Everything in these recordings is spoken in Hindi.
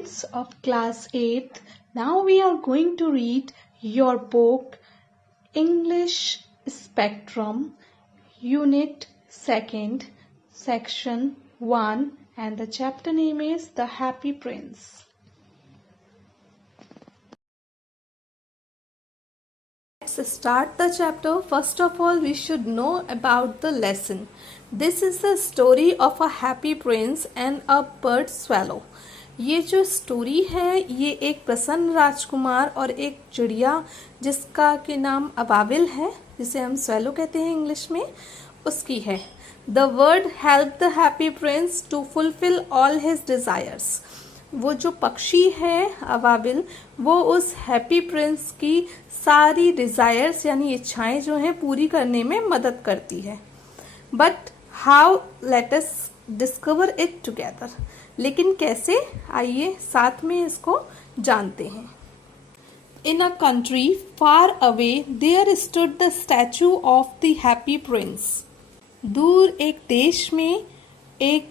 students of class 8th. Now we are going to read your book English Spectrum, Unit 2nd, Section 1, and the chapter name is The Happy Prince. Let's start the chapter. First of all, we should know about the lesson. This is the story of a happy prince and a bird swallow. ये जो स्टोरी है ये एक प्रसन्न राजकुमार और एक चिड़िया जिसका के नाम अबाबिल है, जिसे हम स्वैलो कहते हैं इंग्लिश में, उसकी है. The word helped the happy prince to fulfill all his desires. वो जो पक्षी है अबाबिल, वो उस हैप्पी प्रिंस की सारी डिज़ायर्स यानी इच्छाएं जो हैं पूरी करने में मदद करती है. But how let us discover it together. लेकिन कैसे, आइए साथ में इसको जानते हैं. In a country far away there stood the statue of the happy prince. दूर एक देश में एक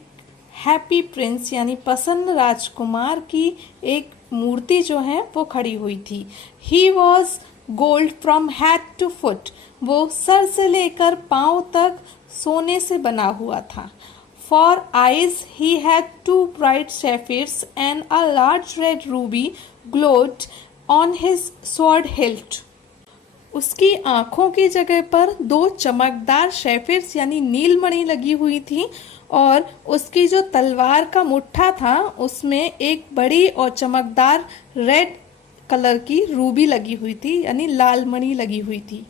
हैप्पी प्रिंस यानी प्रसन्न राजकुमार की एक मूर्ति जो है वो खड़ी हुई थी. He was gold from head to foot. वो सर से लेकर पांव तक सोने से बना हुआ था. For eyes he had two bright sapphires and a large red ruby glowed on his sword hilt. उसकी आँखों की जगह पर दो चमकदार सैफिर्स यानी नीलमणि लगी हुई थी और उसकी जो तलवार का मुट्ठा था उसमें एक बड़ी और चमकदार रेड कलर की रूबी लगी हुई थी यानी लाल मणि लगी हुई थी.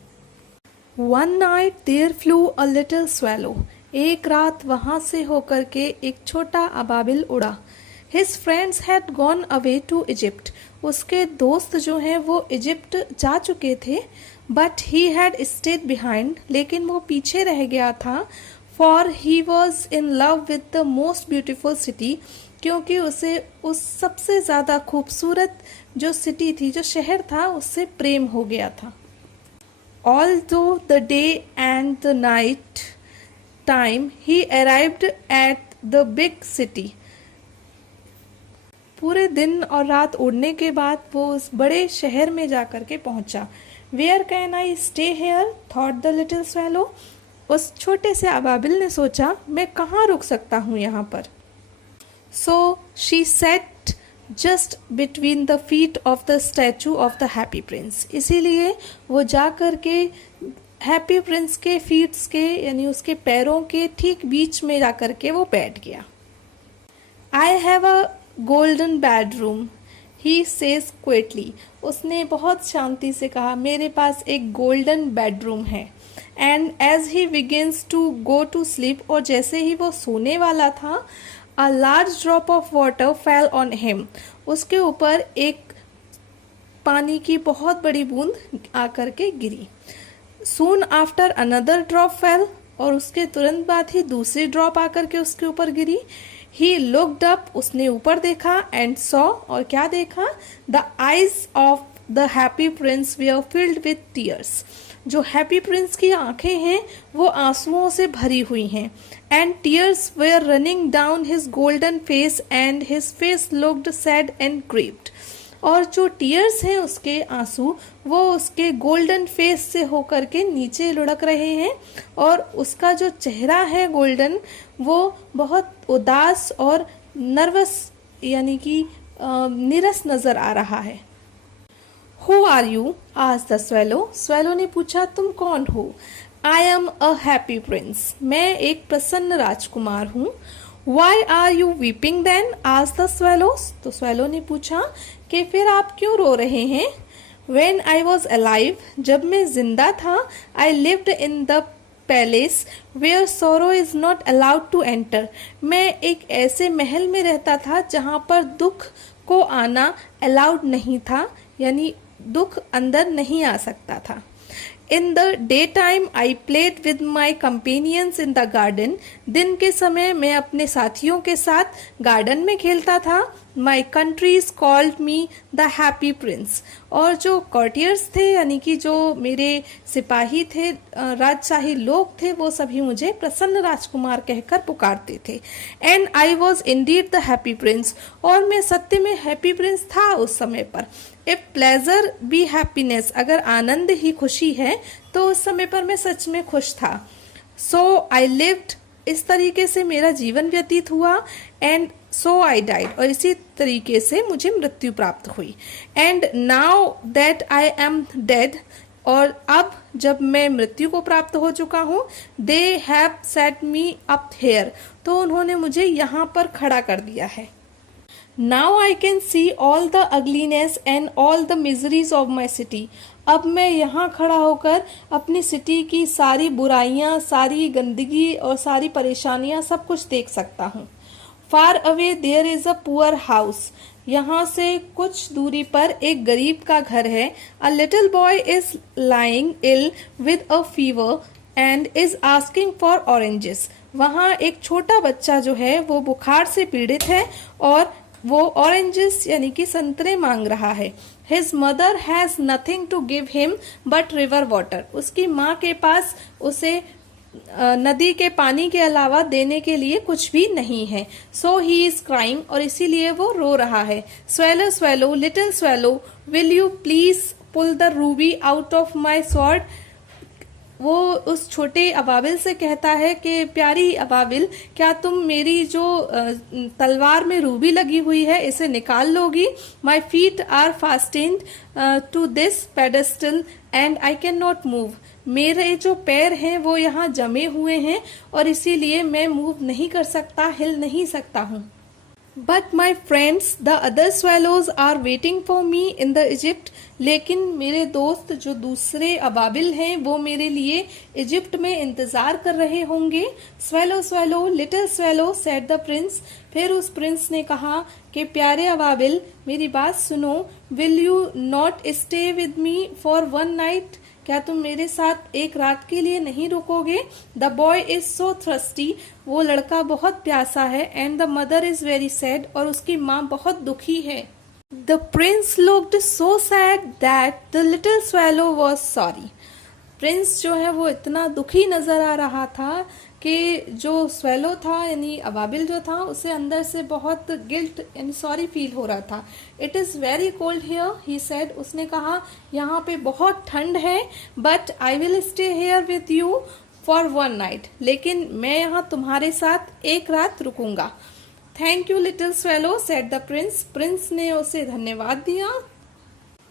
One night there flew a little swallow. एक रात वहाँ से होकर के एक छोटा अबाबिल उड़ा. His friends had gone away to Egypt. उसके दोस्त जो हैं वो इजिप्ट जा चुके थे. But he had stayed behind. लेकिन वो पीछे रह गया था. For he was in love with the most beautiful city. क्योंकि उसे उस सबसे ज़्यादा खूबसूरत जो सिटी थी, जो शहर था, उससे प्रेम हो गया था. Although the day and the night time he arrived at the big city. पूरे दिन और रात उड़ने के बाद वो उस बड़े शहर में जाकर के पहुंचा. Where can I stay here? thought the little swallow. उस छोटे से अबाबिल ने सोचा, मैं कहाँ रुक सकता हूँ यहाँ पर. So she sat just between the feet of the statue of the happy prince. इसीलिए वो जा कर के हैप्पी प्रिंस के फीट्स के यानी उसके पैरों के ठीक बीच में जा कर के वो बैठ गया. I have a golden bedroom, he says quietly. उसने बहुत शांति से कहा, मेरे पास एक गोल्डन बेडरूम है. And as he begins to go to sleep, और जैसे ही वो सोने वाला था, a large drop of water fell on him. उसके ऊपर एक पानी की बहुत बड़ी बूंद आकर के गिरी. Soon after another drop fell, और उसके तुरंत बाद ही दूसरी ड्रॉप आकर के उसके ऊपर गिरी. He looked up, उसने ऊपर देखा. And saw, और क्या देखा? The eyes of the happy prince were filled with tears. जो हैप्पी प्रिंस की आंखें हैं वो आंसुओं से भरी हुई हैं. And tears were running down his golden face and his face looked sad and grieved. और जो टीयर्स हैं उसके आंसू वो उसके गोल्डन फेस से होकर के नीचे लुढ़क रहे हैं और उसका जो चेहरा है गोल्डन वो बहुत उदास और नर्वस यानी कि नीरस नज़र आ रहा है. Who are you? Asked the swallow. Swallow ने पूछा, तुम कौन हो? I am a happy prince. मैं एक प्रसन्न राजकुमार हूँ. Why are you weeping then? asked the swallows. तो swallow ने पूछा कि फिर आप क्यों रो रहे हैं? When I was alive, जब मैं जिंदा था, I lived in the palace where sorrow is not allowed to enter. मैं एक ऐसे महल में रहता था जहाँ पर दुख को आना allowed नहीं था, यानी दुख अंदर नहीं आ सकता था. In the daytime, I played with my companions in the garden. दिन के समय मैं अपने साथियों के साथ गार्डन में खेलता था. My countries called me the happy prince. और जो courtiers थे यानी कि जो मेरे सिपाही थे, राजशाही लोग थे, वो सभी मुझे प्रसन्न राजकुमार कहकर पुकारते थे. And I was indeed the happy prince. और मैं सत्य में हैप्पी प्रिंस था उस समय पर. If pleasure be happiness, अगर आनंद ही खुशी है तो उस समय पर मैं सच में खुश था. So I lived, इस तरीके से मेरा जीवन व्यतीत हुआ. And so I died, और इसी तरीके से मुझे मृत्यु प्राप्त हुई. And now that I am dead, और अब जब मैं मृत्यु को प्राप्त हो चुका हूँ, they have set me up here, तो उन्होंने मुझे यहाँ पर खड़ा कर दिया है. Now I can see all the ugliness and all the miseries of my city. अब मैं यहाँ खड़ा होकर अपनी सिटी की सारी बुराइयाँ, सारी गंदगी और सारी परेशानियाँ सब कुछ देख सकता हूँ. Far away there is a poor house. यहाँ से कुछ दूरी पर एक गरीब का घर है. A little boy is lying ill with a fever and is asking for oranges. वहाँ एक छोटा बच्चा जो है वो बुखार से पीड़ित है और वो ऑरेंजेस यानी कि संतरे मांग रहा है. His mother has nothing to give him but river water. उसकी माँ के पास उसे नदी के पानी के अलावा देने के लिए कुछ भी नहीं है. So he is crying, और इसीलिए वो रो रहा है. Swallow, swallow, little swallow, will you please pull the ruby out of my sword? वो उस छोटे अबाबिल से कहता है कि प्यारी अबाबिल, क्या तुम मेरी जो तलवार में रूबी लगी हुई है इसे निकाल लोगी. My feet are fastened to this pedestal and I can not move. मेरे जो पैर हैं वो यहाँ जमे हुए हैं और इसीलिए मैं मूव नहीं कर सकता, हिल नहीं सकता हूँ. But my friends, the other swallows are waiting for me in the Egypt. लेकिन मेरे दोस्त जो दूसरे अबाबिल हैं वो मेरे लिए इजिप्ट में इंतजार कर रहे होंगे. Swallow, swallow, little swallow, said the prince. फिर उस प्रिंस ने कहा कि प्यारे अबाबिल मेरी बात सुनो. Will you not stay with me for one night? क्या तुम मेरे साथ एक रात के लिए नहीं रुकोगे. The boy is so thirsty. वो लड़का बहुत प्यासा है. And the mother is very sad. और उसकी माँ बहुत दुखी है. The prince looked so sad that the little swallow was sorry. Prince जो है वो इतना दुखी नजर आ रहा था कि जो स्वेलो था यानी अबाबिल जो था उसे अंदर से बहुत गिल्ट यानी सॉरी फील हो रहा था. It is very cold here, he said. उसने कहा यहाँ पे बहुत ठंड है. But I will stay here with you for one night. लेकिन मैं यहाँ तुम्हारे साथ एक रात रुकूंगा. Thank you little swallow, said the Prince. Prince ने उसे धन्यवाद दिया.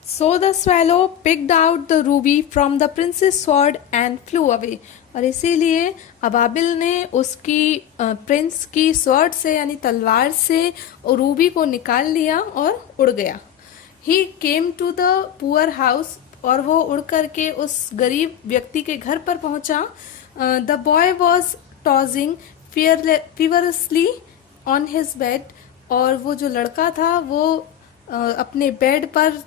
So the swallow picked out the ruby from the prince's sword and flew away. और इसीलिए अबाबिल ने उसकी प्रिंस की स्वॉर्ड से यानी तलवार से रूबी को निकाल लिया और उड़ गया. He came to the poor house. और वो उड़ करके उस गरीब व्यक्ति के घर पर पहुंचा. The boy was tossing feverishly on his bed. और वो जो लड़का था वो अपने बेड पर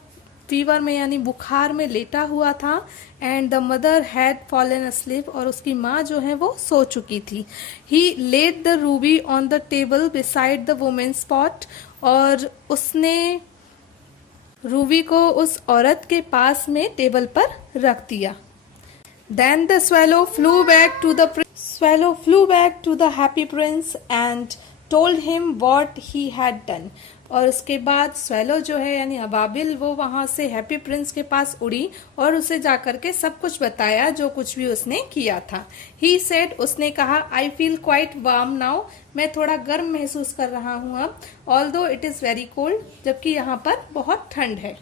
फीवर में यानी बुखार में लेटा हुआ था. And the mother had fallen asleep. और उसकी माँ जो है वो सो चुकी थी. He laid the ruby on the table beside the women's pot. और उसने रूबी को उस औरत के पास में टेबल पर रख दिया. Then the swallow flew back to the happy prince and told him what he had done. और उसके बाद स्वेलो जो है यानी अबाबिल वो वहां से हैप्पी प्रिंस के पास उड़ी और उसे जाकर के सब कुछ बताया जो कुछ भी उसने किया था. ही सेड, उसने कहा, I feel quite warm now. मैं थोड़ा गर्म महसूस कर रहा हूँ अब. Although it is very cold. जबकि यहाँ पर बहुत ठंड है.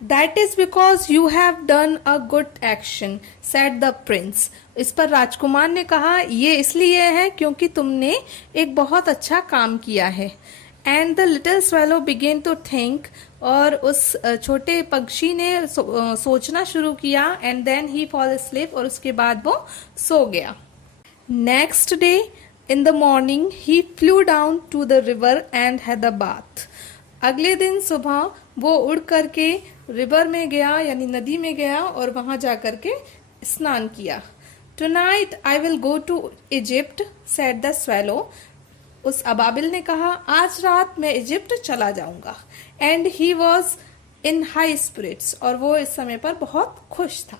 That is because you have done a good action, said the prince. इस पर राजकुमार ने कहा ये इसलिए है क्योंकि तुमने एक बहुत अच्छा काम किया है. And the little swallow began to think. और उस छोटे पक्षी ने सोचना शुरू किया. And then he fall asleep. और उसके बाद वो सो गया. Next day in the morning he flew down to the river and had a bath. अगले दिन सुबह वो उड़ करके रिवर में गया यानी नदी में गया और वहां जा करके स्नान किया। Tonight I will go to Egypt said the swallow. उस अबाबिल ने कहा आज रात मैं इजिप्ट चला जाऊंगा। And he was in high spirits, और वो इस समय पर बहुत खुश था।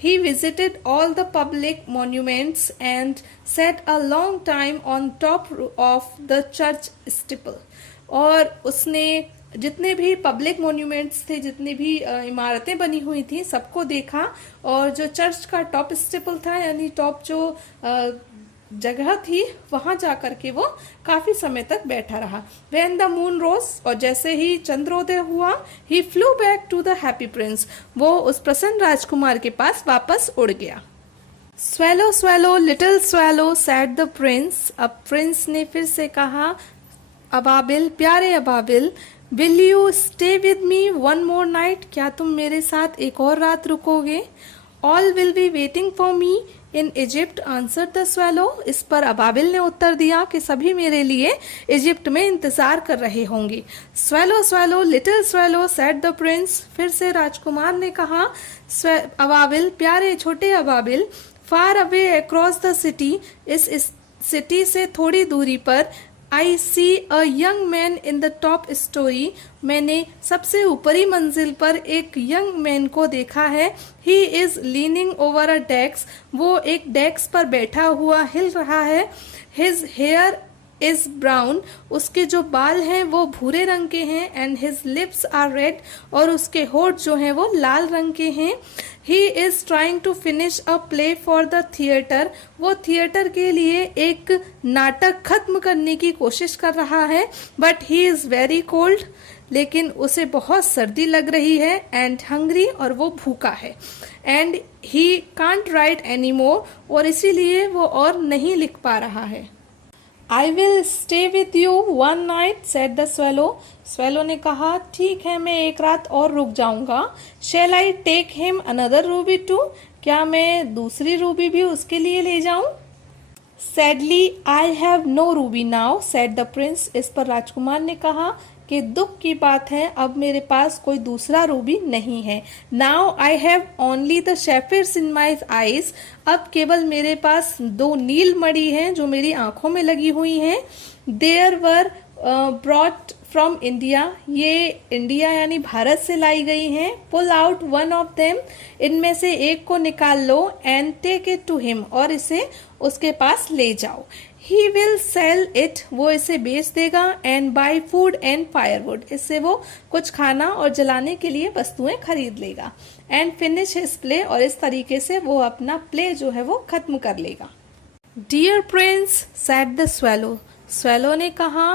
He visited all the public monuments and sat a long time on top of the church steeple. और उसने जितने भी पब्लिक मोन्यूमेंट्स थे, जितनी भी इमारतें बनी हुई थी, सबको देखा। और जो चर्च का टॉप स्टेपल था यानी टॉप जो जगह थी, वहां जाकर के वो काफी समय तक बैठा रहा। When the moon rose, और जैसे ही चंद्रोदय हुआ, he flew back to the happy prince, वो उस प्रसन्न राजकुमार के पास वापस उड़ गया। Swallow, swallow, little swallow, said the prince. अब प्रिंस ने फिर से कहा, अबाबिल, प्यारे अबाबिल, will you stay with me one more night? क्या तुम मेरे साथ एक और रात रुकोगे? All will be waiting for me in Egypt, answered the swallow. इस पर अबाबिल ने उत्तर दिया कि सभी मेरे लिए इजिप्ट में इंतजार कर रहे होंगे। Swallow, swallow, little swallow, said the prince. फिर से राजकुमार ने कहा, अबाबिल, प्यारे छोटे अबाबिल, far away across the city, इस सिटी से थोड़ी दूरी पर, I see a young man in the top story. मैंने सबसे ऊपरी मंजिल पर एक यंग मैन को देखा है। He is leaning over a desk. वो एक डेस्क पर बैठा हुआ हिल रहा है। His hair is brown. उसके जो बाल हैं वो भूरे रंग के हैं। And his lips are red. और उसके होठ जो हैं वो लाल रंग के हैं। He is trying to finish a play for the theater. वो थिएटर के लिए एक नाटक खत्म करने की कोशिश कर रहा है। But he is very cold. लेकिन उसे बहुत सर्दी लग रही है। And hungry, और वो भूखा है। And he can't write anymore. और इसीलिए वो और नहीं लिख पा रहा है। I will stay with you one night, said the swallow. Swallow ने कहा, ठीक है, मैं एक रात और रुक जाऊंगा। Shall I take him another ruby too? क्या मैं दूसरी रूबी भी उसके लिए ले जाऊं? Sadly, I have no ruby now, said the prince. इस पर राजकुमार ने कहा कि दुख की बात है, अब मेरे पास कोई दूसरा रूबी नहीं है। Now I have only the sapphires in my eyes. अब केवल मेरे पास 2 नील मणि हैं जो मेरी आंखों में लगी हुई हैं। There were brought from India. ये इंडिया यानी भारत से लाई गई हैं। Pull out one of them. इनमें से एक को निकाल लो। And take it to him. और इसे उसके पास ले जाओ। He will sell it. वो इसे बेच देगा। And buy food and firewood. इससे वो कुछ खाना और जलाने के लिए वस्तुएं खरीद लेगा। And finish his play. और इस तरीके से वो अपना प्ले जो है वो खत्म कर लेगा। Dear prince, said the swallow. Swallow ने कहा,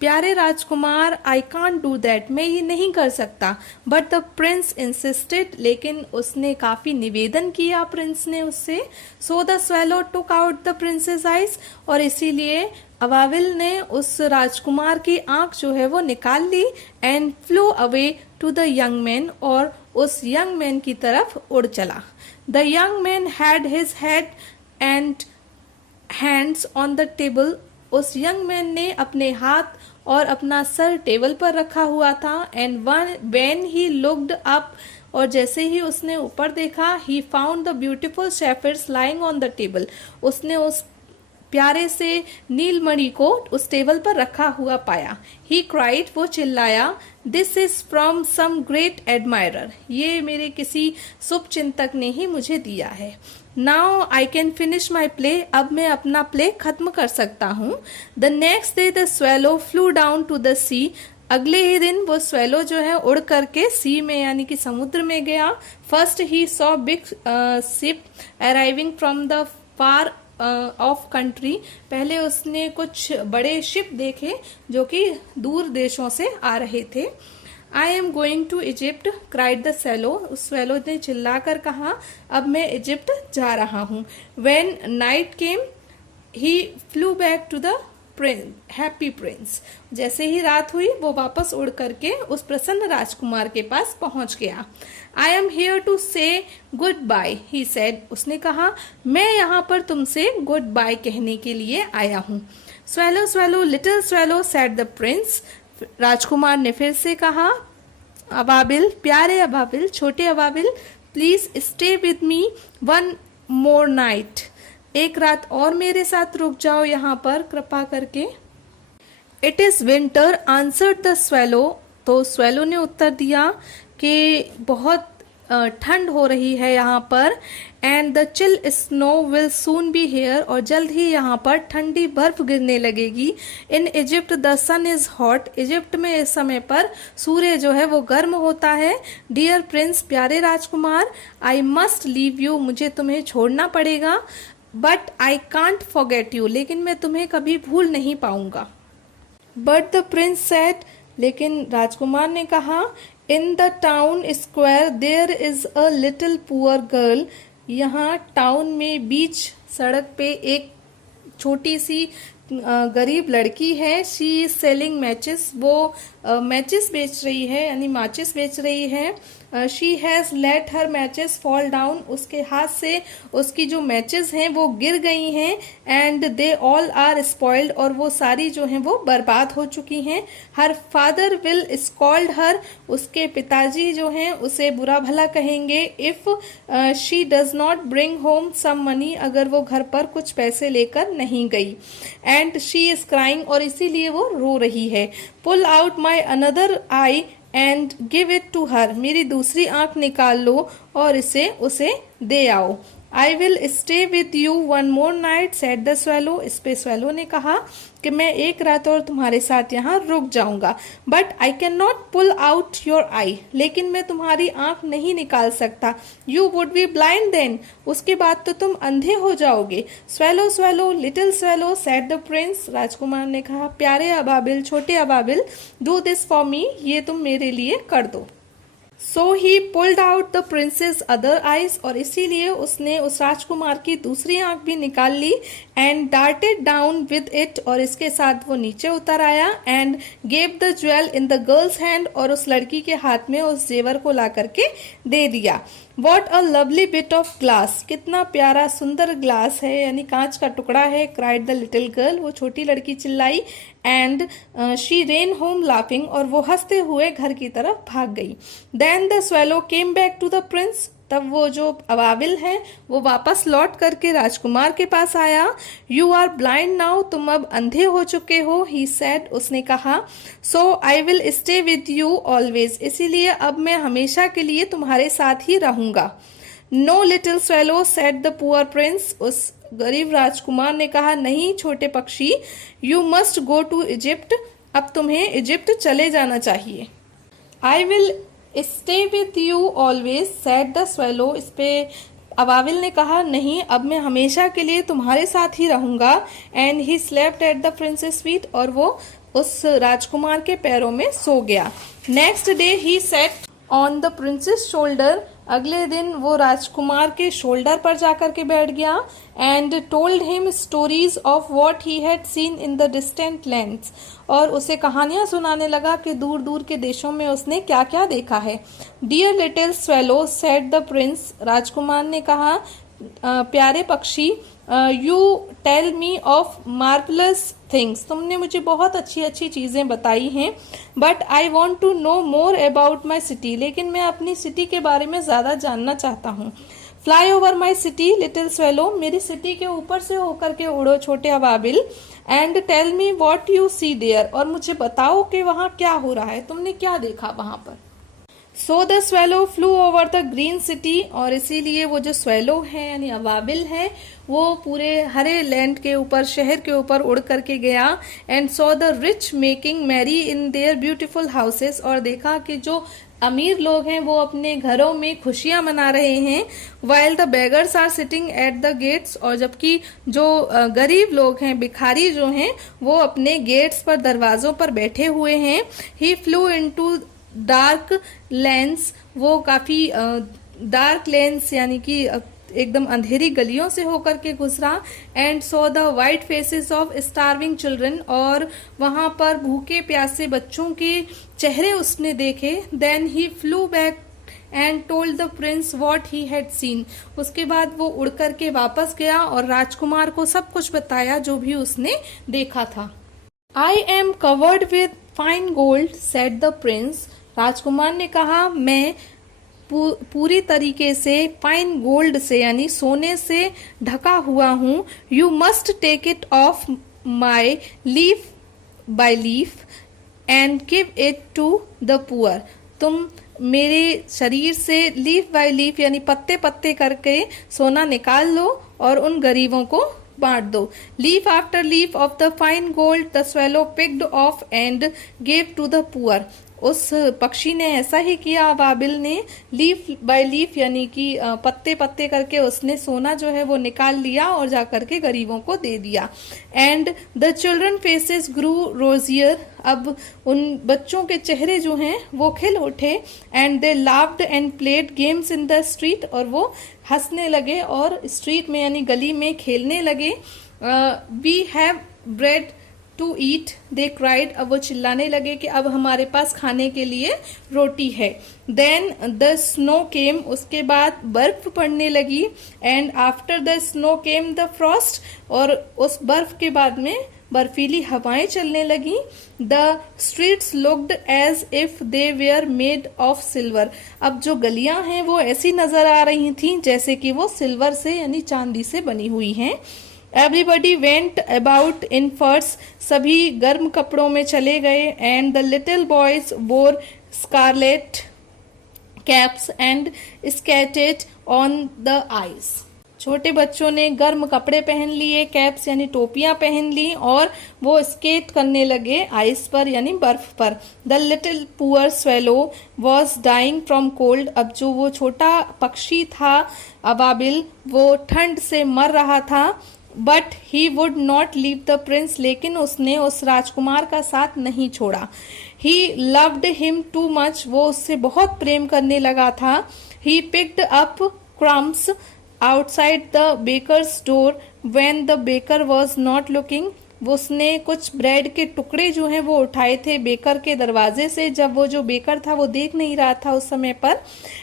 प्यारे राजकुमार, I can't do that. मैं ये नहीं कर सकता। But the prince insisted. लेकिन उसने काफी निवेदन किया प्रिंस ने उससे। So the swallow took out the prince's eyes. और इसीलिए अबाबिल ने उस राजकुमार की आंख जो है वो निकाल ली। And flew away to the young man. और उस यंग मैन की तरफ उड़ चला। The young man had his head and hands on the table. उस यंग मैन ने अपने हाथ और अपना सर टेबल पर रखा हुआ था। And when he looked up, और जैसे ही उसने ऊपर देखा, he found the beautiful sapphires lying on the table. उसने उस प्यारे से नीलमणि को उस टेबल पर रखा हुआ पाया। He cried, वो चिल्लाया, This is from some great admirer. ये मेरे किसी शुभ चिंतक ने ही मुझे दिया है। Now I can finish my play. अब मैं अपना प्ले खत्म कर सकता हूँ। The next day the swallow flew down to the sea. अगले ही दिन वो स्वेलो जो है उड़ करके सी में यानी कि समुद्र में गया। First he saw big ship arriving from the far of country. पहले उसने कुछ बड़े शिप देखे जो कि दूर देशों से आ रहे थे। I am going to Egypt, cried the swallow. उस स्वेलो ने चिल्लाकर कहा, अब मैं इजिप्ट जा रहा हूँ। When night came he flew back to the happy prince. जैसे ही रात हुई वो वापस उड़ करके उस प्रसन्न राजकुमार के पास पहुंच गया। आई एम हियर टू से गुड बाय, ही सेड। उसने कहा, मैं यहाँ पर तुमसे गुड बाय कहने के लिए आया हूँ। Swallow swallow little swallow, said the prince. राजकुमार ने फिर से कहा, अबाबिल, प्यारे अबाबिल, छोटे अबाबिल, please stay with me one more night, एक रात और मेरे साथ रुक जाओ यहाँ पर कृपा करके। It is winter answered the swallow, तो स्वेलो ने उत्तर दिया कि बहुत ठंड हो रही है यहाँ पर, and the chill snow will soon be here, और जल्द ही यहाँ पर ठंडी बर्फ गिरने लगेगी। In Egypt the sun is hot, Egypt में इस समय पर सूर्य जो है वो गर्म होता है। डियर प्रिंस, प्यारे राजकुमार, आई मस्ट लीव यू, मुझे तुम्हें छोड़ना पड़ेगा, but I can't forget you, लेकिन मैं तुम्हें कभी भूल नहीं पाऊंगा। बट द प्रिंस सेड, लेकिन राजकुमार ने कहा, in the town square there is a little poor girl, यहाँ टाउन में बीच सड़क पे एक छोटी सी गरीब लड़की है। शी इज सेलिंग मैचेस, वो मैचेस बेच रही है, यानी माचिस बेच रही है। She has let her matches fall down, उसके हाथ से उसकी जो मैचेस हैं वो गिर गई हैं। And they all are spoiled, और वो सारी जो हैं वो बर्बाद हो चुकी हैं। Her father will scold her, उसके पिताजी जो हैं उसे बुरा भला कहेंगे। If she does not bring home some money, अगर वो घर पर कुछ पैसे लेकर नहीं गई। एंड शी इज क्राइंग, और इसीलिए वो रो रही है। Pull out my another eye and give it to her, मेरी दूसरी आंख निकाल लो और इसे उसे दे आओ। आई will stay with you one more night said the swallow, इस पे स्वेलो ने कहा कि मैं एक रात और तुम्हारे साथ यहाँ रुक जाऊंगा। But I can not pull out your eye, लेकिन मैं तुम्हारी आंख नहीं निकाल सकता। You would be blind then, उसके बाद तो तुम अंधे हो जाओगे। Swallow swallow little swallow said the prince, राजकुमार ने कहा, प्यारे अबाबिल, छोटे अबाबिल, डू दिस फॉर मी, ये तुम मेरे लिए कर दो। So he pulled out the prince's other eyes, और इसीलिए उसने उस राजकुमार की दूसरी आंख भी निकाल ली। And darted down with it, और इसके साथ वो नीचे उतर आया। And gave the jewel in the girls hand, और उस लड़की के हाथ में उस जेवर को ला करके दे दिया। What a lovely bit of glass, कितना प्यारा सुंदर ग्लास है, यानी कांच का टुकड़ा है। क्राइड द लिटिल गर्ल, वो छोटी लड़की चिल्लाई। And she ran home laughing, और वो हंसते हुए घर की तरफ भाग गई। Then the swallow came back to the prince, तब वो जो अबाबिल है वो वापस लौट करके राजकुमार के पास आया। यू आर ब्लाइंड नाउ, तुम अब अंधे हो चुके हो। ही सेड, उसने कहा। So I will stay with you always, इसीलिए अब मैं हमेशा के लिए तुम्हारे साथ ही रहूंगा। No little swallow said the poor prince, उस गरीब राजकुमार ने कहा, नहीं छोटे पक्षी, you must go to Egypt, अब तुम्हें इजिप्ट चले जाना चाहिए। I will stay with you always said the swallow, इस पे अबाबिल ने कहा, नहीं अब मैं हमेशा के लिए तुम्हारे साथ ही रहूंगा। And he slept at the princess feet, और वो उस राजकुमार के पैरों में सो गया। Next day he set on the prince's shoulder, अगले दिन वो राजकुमार के शोल्डर पर जाकर के बैठ गया। And told him stories of what he had seen in the distant lands, और उसे कहानियां सुनाने लगा कि दूर दूर के देशों में उसने क्या क्या देखा है। Dear little swallow said the prince, राजकुमार ने कहा, प्यारे पक्षी, you tell me of marvellous things, तुमने मुझे बहुत अच्छी अच्छी चीजें बताई हैं। But I want to know more about my city, लेकिन मैं अपनी सिटी के बारे में ज्यादा जानना चाहता हूँ। Fly over my city little swallow, मेरी सिटी के ऊपर से होकर के उड़ो छोटे अबाबिल। And tell me what you see there, और मुझे बताओ कि वहाँ क्या हो रहा है, तुमने क्या देखा वहां पर। So the swallow flu over the green city, और इसीलिए वो जो स्वेलो है यानी अबाबिल है वो पूरे हरे लैंड के ऊपर, शहर के ऊपर उड़ करके गया। And saw the rich making merry in their beautiful houses, और देखा कि जो अमीर लोग हैं वो अपने घरों में खुशियां मना रहे हैं। While the beggars are sitting at the gates, और जबकि जो गरीब लोग हैं, भिखारी जो हैं, वो अपने गेट्स पर, दरवाजों पर बैठे हुए हैं। ही फ्लू इनटू डार्क लेंस, वो काफी डार्क लेंस यानी कि एकदम अंधेरी गलियों से होकर के गुजरा। And saw the white faces of starving children, और वहां पर भूखे प्यासे बच्चों के चेहरे उसने देखे। Then he flew back and told the prince what he had seen, उसके बाद वो उड़ करके वापस गया और राजकुमार को सब कुछ बताया जो भी उसने देखा था। I am covered with fine gold, said the prince. राजकुमार ने कहा, मैं पूरी तरीके से फाइन गोल्ड से यानी सोने से ढका हुआ हूँ। You must take it off my leaf by leaf and give it to the poor. तुम मेरे शरीर से लीफ बाय लीफ यानी पत्ते पत्ते करके सोना निकाल लो और उन गरीबों को बांट दो। Leaf after leaf of the fine gold the swallow picked off and give to the poor. उस पक्षी ने ऐसा ही किया। अबाबिल ने लीफ बाय लीफ यानी कि पत्ते पत्ते करके उसने सोना जो है वो निकाल लिया और जा करके गरीबों को दे दिया। एंड द चिल्ड्रन फेसेस ग्रू रोजियर। अब उन बच्चों के चेहरे जो हैं वो खिल उठे। And they laughed and played games in the street. और वो हंसने लगे और स्ट्रीट में यानी गली में खेलने लगे। We have bread to eat they cried. अब वो चिल्लाने लगे कि अब हमारे पास खाने के लिए रोटी है। देन द स्नो केम। उसके बाद बर्फ पड़ने लगी। And after the snow came the Frost. और उस बर्फ के बाद में बर्फीली हवाएं चलने लगी। The streets looked as if they were made of silver. अब जो गलियां हैं वो ऐसी नजर आ रही थी जैसे कि वो सिल्वर से यानी चांदी से बनी हुई हैं। एवरीबडी वेंट अबाउट इन फर्स। सभी गर्म कपड़ों में चले गए। And the little boys wore scarlet caps and skated on the ice. छोटे बच्चों ने गर्म कपड़े पहन लिए, कैप्स यानी टोपियां पहन ली और वो स्केट करने लगे आइस पर यानी बर्फ पर। The little poor swallow was dying from cold. अब जो वो छोटा पक्षी था अबाबिल वो ठंड से मर रहा था। But he would not leave the prince. लेकिन उसने उस राजकुमार का साथ नहीं छोड़ा। He loved him too much. वो उससे बहुत प्रेम करने लगा था। He picked up crumbs outside the baker's door when the baker was not looking. उसने कुछ ब्रेड के टुकड़े जो हैं वो उठाए थे बेकर के दरवाजे से जब वो जो बेकर था वो देख नहीं रहा था उस समय पर।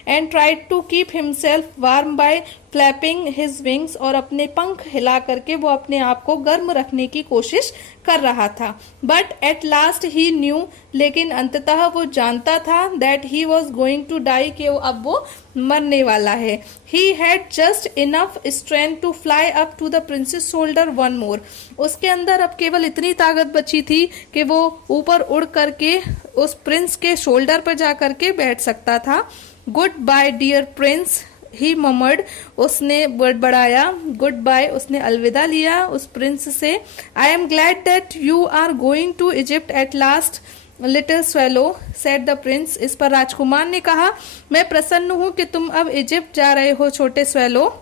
And tried to keep himself warm by flapping his wings. और अपने पंख हिला करके वो अपने आप को गर्म रखने की कोशिश कर रहा था। But at last he knew. लेकिन अंततः वो जानता था that he was going to die कि अब वो मरने वाला है। He had just enough strength to fly up to the prince's shoulder one more. उसके अंदर अब केवल इतनी ताकत बची थी कि वो ऊपर उड़ करके उस प्रिंस के शोल्डर पर जा करके बैठ सकता था। गुड बाय डियर प्रिंस ही ममर्ड। उसने बड़बड़ाया। गुड बाय उसने अलविदा लिया उस प्रिंस से। I am glad that you are going to Egypt at last little swallow said the prince. इस पर राजकुमार ने कहा, मैं प्रसन्न हूं कि तुम अब इजिप्ट जा रहे हो छोटे swallow.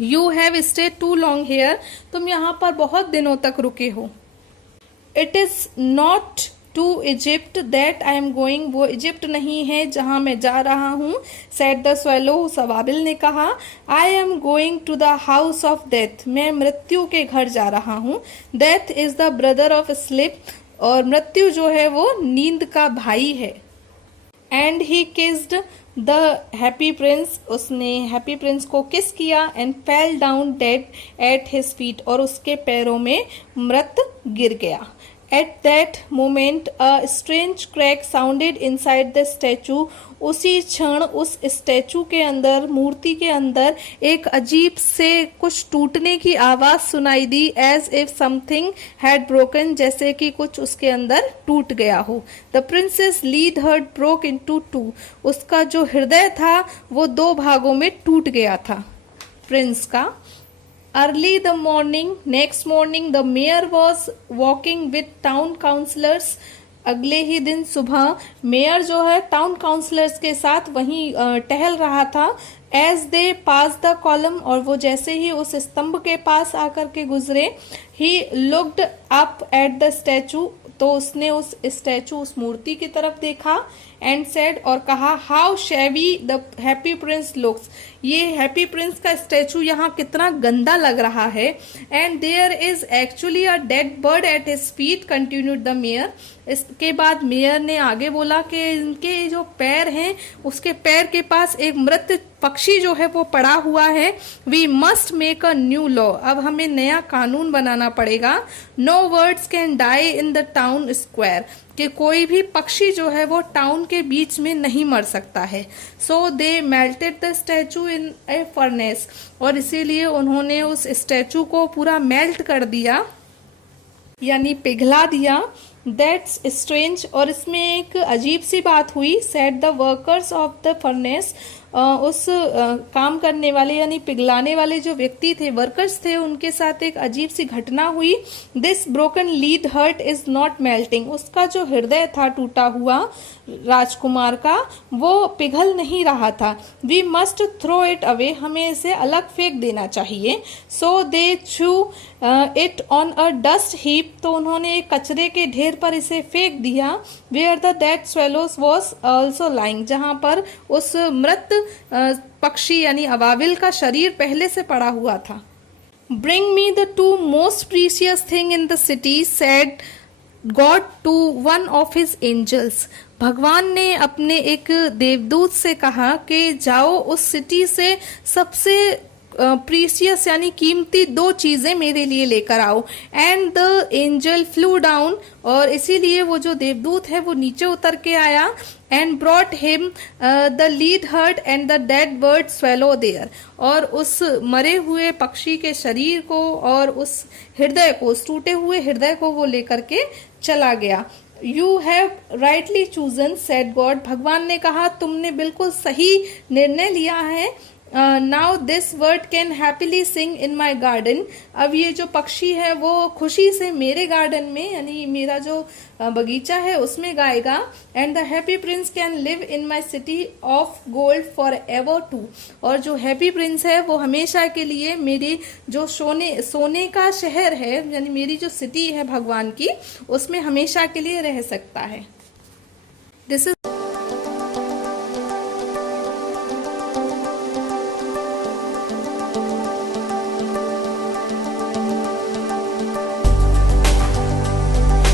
You have stayed too long here. तुम यहाँ पर बहुत दिनों तक रुके हो। It is not to Egypt that I am going. वो इजिप्ट नहीं है जहां मैं जा रहा हूँ। सेड द स्वेलो अबाबिल ने कहा, I am going to the house of death. मैं मृत्यु के घर जा रहा हूँ। Death is the brother of sleep. और मृत्यु जो है वो नींद का भाई है। And he kissed the happy prince. उसने हैप्पी प्रिंस को किस किया। And fell down dead at his feet. और उसके पैरों में मृत गिर गया। At that moment, a strange crack sounded inside the statue. उसी क्षण उस स्टैचू के अंदर मूर्ति के अंदर एक अजीब से कुछ टूटने की आवाज सुनाई दी। As if something had broken. जैसे कि कुछ उसके अंदर टूट गया हो। The prince's lead heart broke into two. उसका जो हृदय था वो दो भागों में टूट गया था प्रिंस का। Early the morning, next morning, the mayor was walking with town councillors. अगले ही दिन सुबह मेयर जो है टाउन काउंसलर्स के साथ वहीं टहल रहा था। As they pass the column. और वो जैसे ही उस स्तंभ के पास आकर के गुजरे। He looked up at the statue. तो उसने उस स्टैचू उस मूर्ति की तरफ देखा। एंड सेड और कहा, how shabby the happy prince looks. ये हैप्पी प्रिंस का स्टैचू यहाँ कितना गंदा लग रहा है। And there is actually a dead bird at his feet continued the mayor. इसके बाद मेयर ने आगे बोला कि इनके जो पैर हैं उसके पैर के पास एक मृत पक्षी जो है वो पड़ा हुआ है। We must make a new law. अब हमें नया कानून बनाना पड़ेगा। No birds can die in the town square. कि कोई भी पक्षी जो है वो टाउन के बीच में नहीं मर सकता है। So they melted the statue in a furnace, और इसीलिए उन्होंने उस स्टैचू को पूरा मेल्ट कर दिया, यानी पिघला दिया। दैट्स स्ट्रेंज, और इसमें एक अजीब सी बात हुई। Said the workers of the furnace, उस काम करने वाले यानी पिघलाने वाले जो व्यक्ति थे, वर्कर्स थे, उनके साथ एक अजीब सी घटना हुई। This broken lead heart is not melting, उसका जो हृदय था टूटा हुआ राजकुमार का, वो पिघल नहीं रहा था। We must throw it away, हमें इसे अलग फेंक देना चाहिए। So they threw it on a dust heap, तो उन्होंने एक कचरे के ढेर पर इसे फेंक दिया। Where the dead swallows was also lying, जहां पर उस मृत पक्षी यानी अवाविल का शरीर पहले से पड़ा हुआ था। Bring me the two most precious thing in the city, said God to one of his angels, भगवान ने अपने एक देवदूत से कहा कि जाओ उस सिटी से सबसे प्रीसियस यानी कीमती 2 चीजें मेरे लिए लेकर आओ। And the angel flew down, और इसीलिए वो जो देवदूत है वो नीचे उतर के आया। And brought him the lead heart and the dead bird swallow there, और उस मरे हुए पक्षी के शरीर को और उस हृदय को, उस टूटे हुए हृदय को वो लेकर के चला गया। You have rightly chosen, said God, भगवान ने कहा तुमने बिल्कुल सही निर्णय लिया है। Now this bird can happily sing in my garden, अब ये जो पक्षी है वो खुशी से मेरे गार्डन में यानी मेरा जो बगीचा है उसमें गाएगा। And the happy prince can live in my city of gold for ever too, और जो हैप्पी प्रिंस है वो हमेशा के लिए मेरी जो सोने का शहर है यानी मेरी जो सिटी है भगवान की, उसमें हमेशा के लिए रह सकता है। This is